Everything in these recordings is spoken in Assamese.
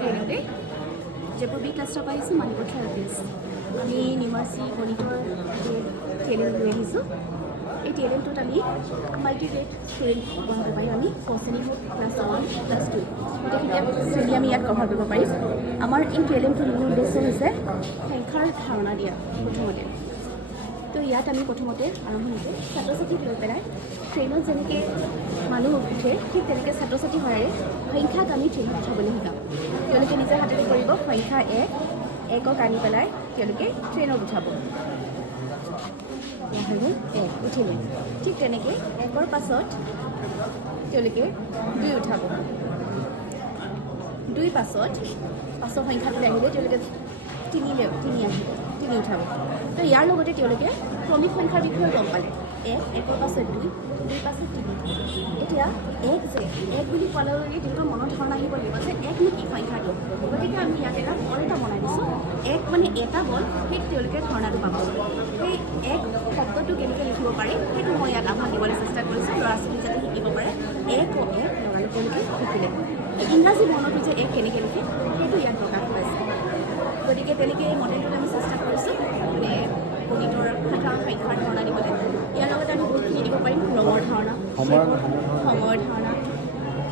শ্ৰীমতী ৰেণুদে জয়পুৰ বি ক্লাছৰ পৰা আহিছোঁ মালিকপথাৰ এড্ৰেছ আমি নিমাৰ্চি গণিতৰ টেলেণ্ট লৈ আহিছোঁ এই টেলেণ্টটোত আমি মাল্টি গ্ৰেড ষ্টুডেণ্ট পঢ়াব পাৰিম আমি শ্ৰেণী ক্লাছ 1 ক্লাছ 2 গোটেইখিনি শ্ৰেণী আমি ইয়াত কভাৰ কৰিব পাৰিম আমাৰ এই টেলেণ্টটোৰ মূল উদ্দেশ্য হৈছে সংখ্যাৰ ধাৰণা দিয়া প্ৰথমতে তো ইয়াত আমি প্ৰথমতে আৰম্ভণিতে ছাত্ৰ ছাত্ৰীক লৈ পেলাই ট্ৰেইনত যেনেকৈ মানুহ উঠে ঠিক তেনেকৈ ছাত্ৰ ছাত্ৰী সহায়েৰে সংখ্যাক আমি ট্ৰেইনত উঠাবলৈ শিকাম তেওঁলোকে নিজে হাতেৰে কৰিব সংখ্যা একক আনি পেলাই তেওঁলোকে ট্ৰেইনত উঠাব হৈ গ'ল এক উঠিলে ঠিক তেনেকৈ একৰ পাছত তেওঁলোকে 2 উঠাব 2 পাছৰ সংখ্যাটোলৈ আহিলে তেওঁলোকে 3 আহিব 3 উঠাব তো ইয়াৰ লগতে তেওঁলোকে ক্ৰমিক সংখ্যাৰ বিষয়ে গম পালে একৰ পাছত 2 পাছত 3 এতিয়া এক বুলি কোৱাৰ লগে তেওঁলোকৰ মনত ধাৰণা আহিব লাগিব যে একনো কি সংখ্যাটো গতিকে আমি ইয়াত এটা বল এটা বনাই দিছোঁ এক মানে এটা বল সেইটো তেওঁলোকে ধাৰণাটো পাব সেই এক শব্দটো কেনেকৈ লিখিব পাৰে সেইটো মই ইয়াত আমাক দিবলৈ চেষ্টা কৰিছোঁ ল'ৰা ছোৱালী যাতে শিকিব পাৰে এক লগালগ তেওঁলোকে শিকিলে ইংৰাজী বৰ্ণটো যে এক কেনেকৈ লিখে সেইটো ইয়াত প্ৰকাশ পাইছে গতিকে তেনেকৈ এই মডেলটোত আমি চেষ্টা কৰিছোঁ মানে গণিতৰ সাধাৰণ সংখ্যাৰ ধাৰণা দিবলৈ ইয়াৰ লগতে আমি বহুতখিনি দিব পাৰিম ৰঙৰ ধাৰণা সময়ৰ ধাৰণা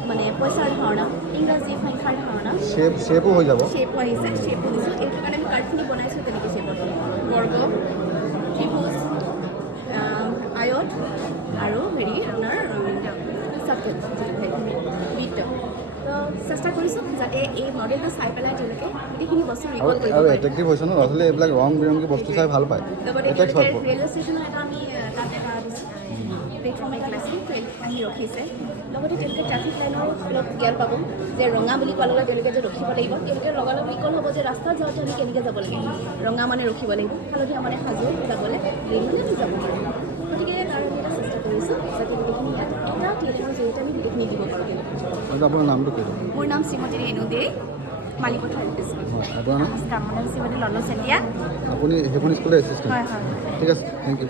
মানে পইচাৰ ধাৰণা ইংৰাজী সংখ্যাৰ ধাৰণা শ্বেপো হৈ যাব শ্বেপো আহিছে শ্বেপো দিছোঁ এইটো কাৰণে আমি কাৰ্ডখিনি বনাইছোঁ তেনেকৈ শ্বেপত বৰ্গ ত্ৰিভুজ আয়ত আৰু আপোনাৰ চাৰ্কেল বৃত্ত তো চেষ্টা কৰিছোঁ যাতে এই মডেলটো চাই পেলাই তেওঁলোকে গোটেইখিনি বস্তু ৰিকল কৰিব পাৰে এট্ৰেক্টিভ হৈছে ন ল'ৰা ছোৱালীয়ে এইবিলাক ৰং বিৰংগী বস্তু চাই ভাল পায় লগতে ৰেলৱে ষ্টেচনৰ এটা আমি তাত এটা প্লেটফৰ্ম ক্লাছিক আহি ৰখিছে লগতে তেওঁলোকে ট্ৰাফিক লাইনৰ অলপ জ্ঞান পাব যে ৰঙা বুলি কোৱাৰ লগে তেওঁলোকে যে ৰখিব লাগিব তেওঁলোকে লগালগ ৰিকল হ'ব যে ৰাস্তাত যাওঁতে আমি কেনেকৈ যাব লাগে ৰঙা মানে ৰখিব লাগিব হালধীয়া মানে সাজু যাবলৈ গ্ৰীণ মানে আমি যাব লাগিব গতিকে তাৰ আমি এটা চেষ্টা কৰিছোঁ যাতে গোটেইখিনি ইয়াত এটা টেলেণ্টৰ জৰিয়তে আমি গোটেইখিনি দিব পাৰোঁ আপোনাৰ নামটো কি মোৰ নাম শ্ৰীমতী ৰেণু দে মালিকপথাৰ এড্ৰেছ আপোনাৰ নমস্কাৰ মোৰ নাম শ্ৰীমতী লল্লু চেতিয়া আপুনি সেইখন স্কুলতে এছিষ্টেণ্ট হয় হয় ঠিক আছে থেংক ইউ